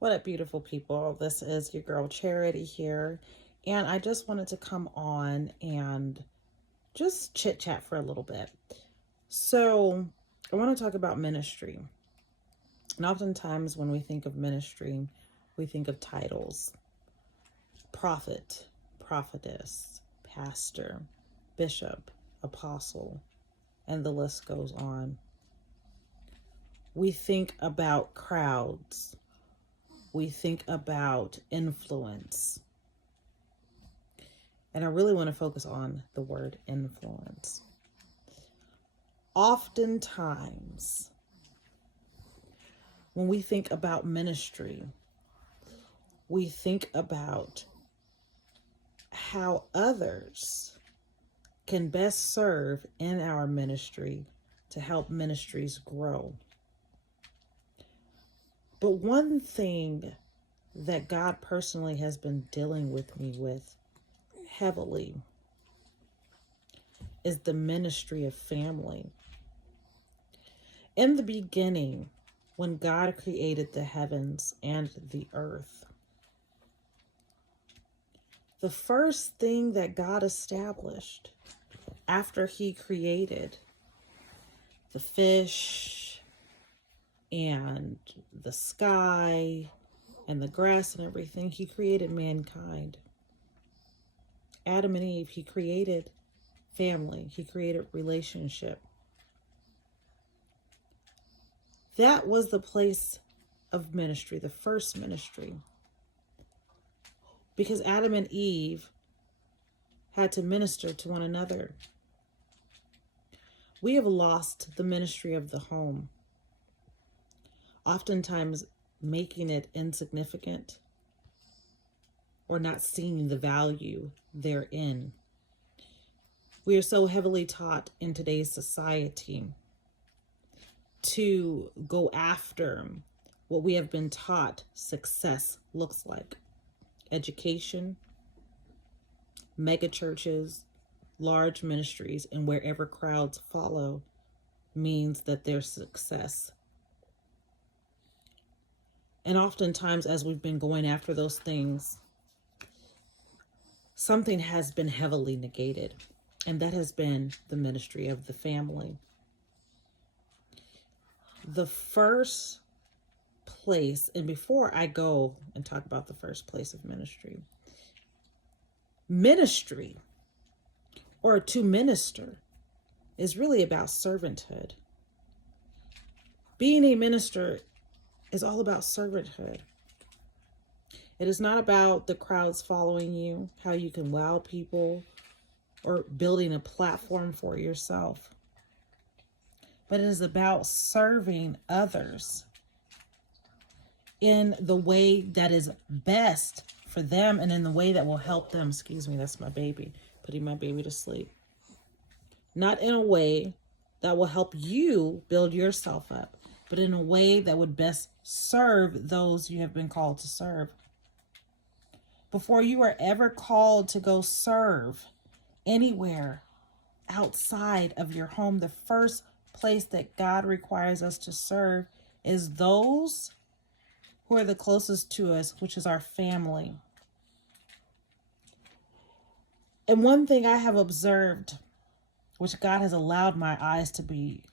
What up, beautiful people? This is your girl Charity here, and I just wanted to come on and just chit chat for a little bit. So, I want to talk about ministry. And oftentimes, when we think of ministry, we think of titles: prophet, prophetess, pastor, bishop, apostle, and the list goes on. We think about crowds, we think about influence. And I really want to focus on the word influence. Oftentimes, when we think about ministry, we think about how others can best serve in our ministry to help ministries grow. But one thing that God personally has been dealing with me with heavily is the ministry of family. In the beginning, when God created the heavens and the earth, the first thing that God established after he created the fish and the sky and the grass and everything, he created mankind. Adam and Eve, he created family, he created relationship. That was the place of ministry, the first ministry. Because Adam and Eve had to minister to one another. We have lost the ministry of the home, oftentimes making it insignificant or not seeing the value therein. We are so heavily taught in today's society to go after what we have been taught success looks like. Education, mega churches, large ministries, and wherever crowds follow means that there's success. And oftentimes, as we've been going after those things, something has been heavily negated, and that has been the ministry of the family. The first place, and before I go and talk about the first place of ministry, or to minister, is really about servanthood. Being a minister is all about servanthood. It is not about the crowds following you, how you can wow people, or building a platform for yourself. But it is about serving others in the way that is best for them and in the way that will help them. Excuse me, that's my baby, putting my baby to sleep. Not in a way that will help you build yourself up, but in a way that would best serve those you have been called to serve. Before you are ever called to go serve anywhere outside of your home, the first place that God requires us to serve is those who are the closest to us, which is our family. And one thing I have observed, which God has allowed my eyes to be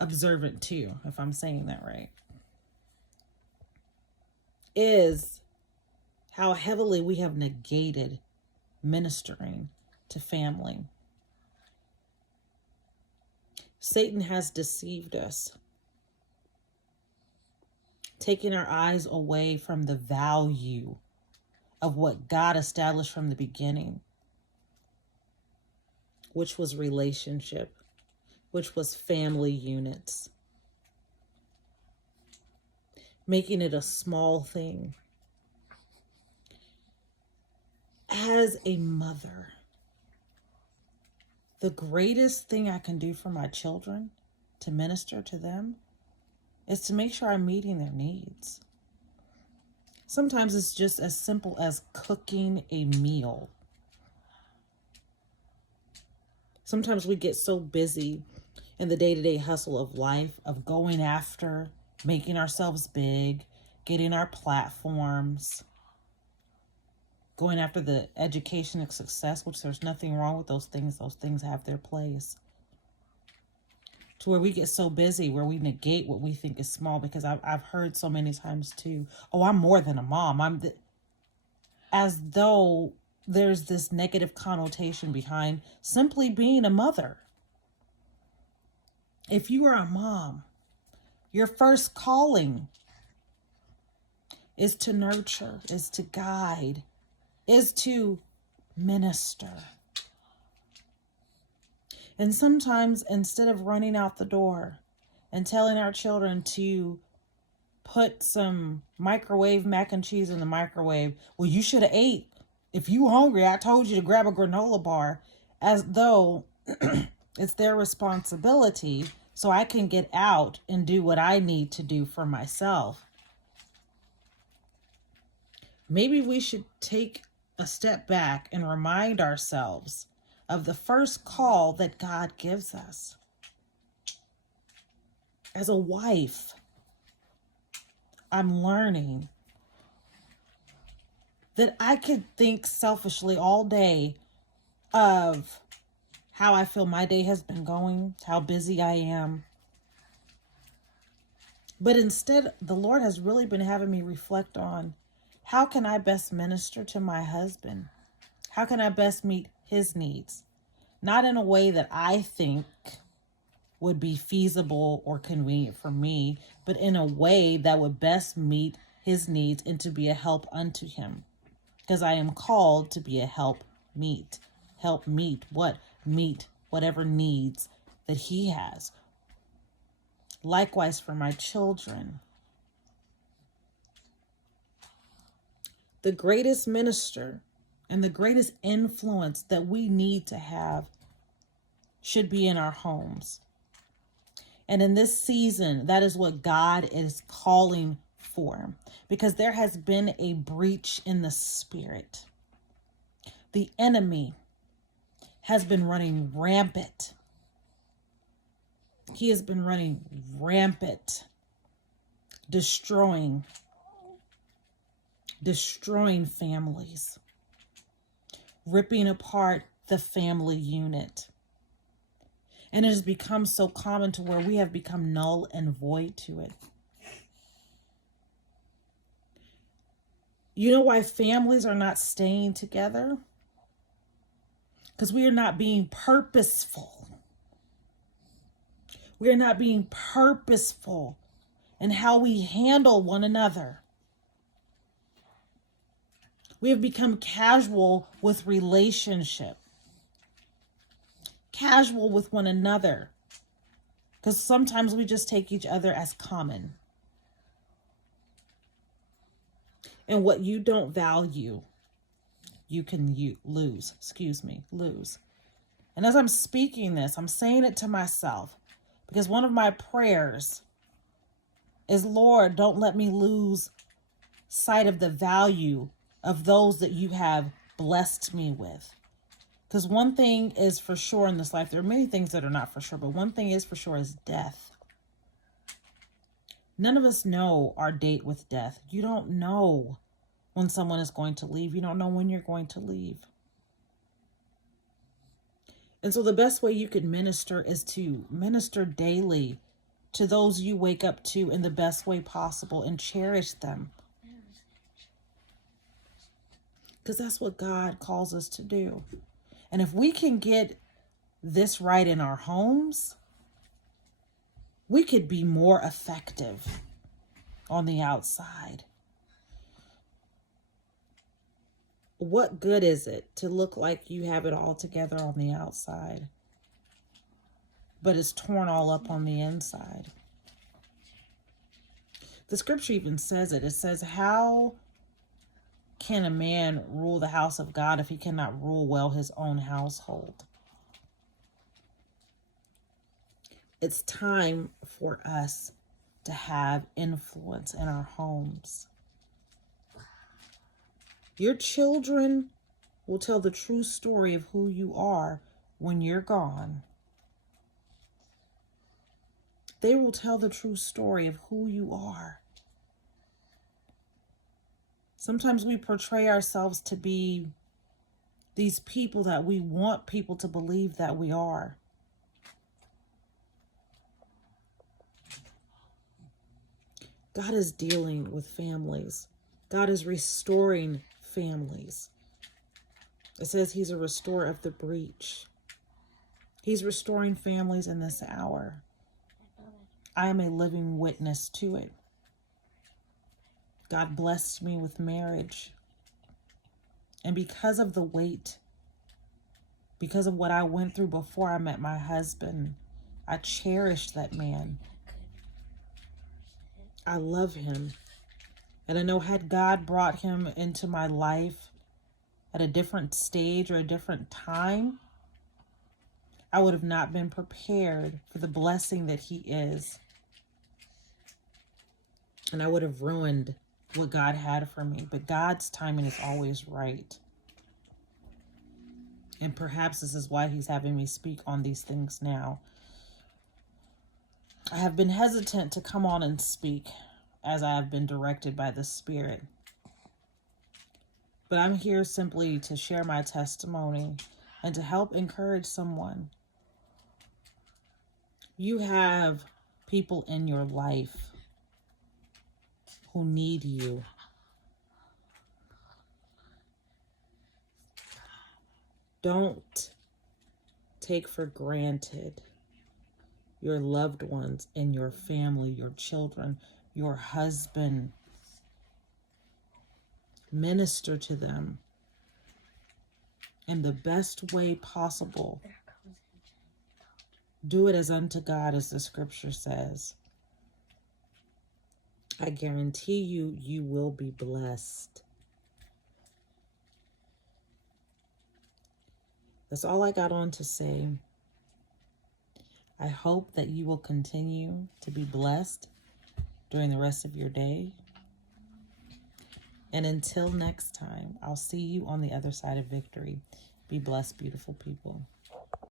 observant to, if I'm saying that right, is how heavily we have negated ministering to family. Satan has deceived us, taking our eyes away from the value of what God established from the beginning, which was relationship, which was family units, making it a small thing. As a mother, the greatest thing I can do for my children to minister to them is to make sure I'm meeting their needs. Sometimes it's just as simple as cooking a meal. Sometimes we get so busy in the day-to-day hustle of life, of going after, making ourselves big, getting our platforms, going after the education of success, which there's nothing wrong with those things. Those things have their place. To where we get so busy where we negate what we think is small, because I've heard so many times too, oh, I'm more than a mom. As though there's this negative connotation behind simply being a mother. If you are a mom, your first calling is to nurture, is to guide, is to minister. And sometimes instead of running out the door and telling our children to put some microwave mac and cheese in the microwave, well, you should have ate. If you hungry, I told you to grab a granola bar, as though it's their responsibility so I can get out and do what I need to do for myself. Maybe we should take a step back and remind ourselves of the first call that God gives us. As a wife, I'm learning that I could think selfishly all day of how I feel my day has been going, how busy I am. But instead, the Lord has really been having me reflect on, how can I best minister to my husband? How can I best meet his needs? Not in a way that I think would be feasible or convenient for me, but in a way that would best meet his needs and to be a help unto him. Because I am called to be a help meet what? Meet whatever needs that he has. Likewise for my children. The greatest minister and the greatest influence that we need to have should be in our homes. And in this season, that is what God is calling for, because there has been a breach in the spirit. The enemy has been running rampant. He has been running rampant, destroying families, ripping apart the family unit. And it has become so common to where we have become null and void to it. You know why families are not staying together? Because we are not being purposeful. We are not being purposeful in how we handle one another. We have become casual with relationship. Casual with one another. Because sometimes we just take each other as common. And what you don't value, you can lose. Lose. And as I'm speaking this, I'm saying it to myself. Because one of my prayers is, Lord, don't let me lose sight of the value of those that you have blessed me with. Because one thing is for sure in this life, there are many things that are not for sure, but one thing is for sure is death. None of us know our date with death. You don't know when someone is going to leave. You don't know when you're going to leave. And so the best way you could minister is to minister daily to those you wake up to in the best way possible and cherish them. Because that's what God calls us to do. And if we can get this right in our homes, we could be more effective on the outside. What good is it to look like you have it all together on the outside, but it's torn all up on the inside? The scripture even says it. It says, how can a man rule the house of God if he cannot rule well his own household? It's time for us to have influence in our homes. Your children will tell the true story of who you are when you're gone. They will tell the true story of who you are. Sometimes we portray ourselves to be these people that we want people to believe that we are. God is dealing with families. God is restoring families. It says he's a restorer of the breach. He's restoring families in this hour. I am a living witness to it. God blessed me with marriage. And because of the weight, because of what I went through before I met my husband, I cherished that man. I love him. And I know had God brought him into my life at a different stage or a different time, I would have not been prepared for the blessing that he is. And I would have ruined what God had for me. But God's timing is always right. And perhaps this is why he's having me speak on these things now. I have been hesitant to come on and speak as I have been directed by the Spirit. But I'm here simply to share my testimony and to help encourage someone. You have people in your life who need you. Don't take for granted your loved ones and your family, your children, your husband. Minister to them in the best way possible. Do it as unto God, as the scripture says. I guarantee you, you will be blessed. That's all I got on to say. I hope that you will continue to be blessed during the rest of your day. And until next time, I'll see you on the other side of victory. Be blessed, beautiful people.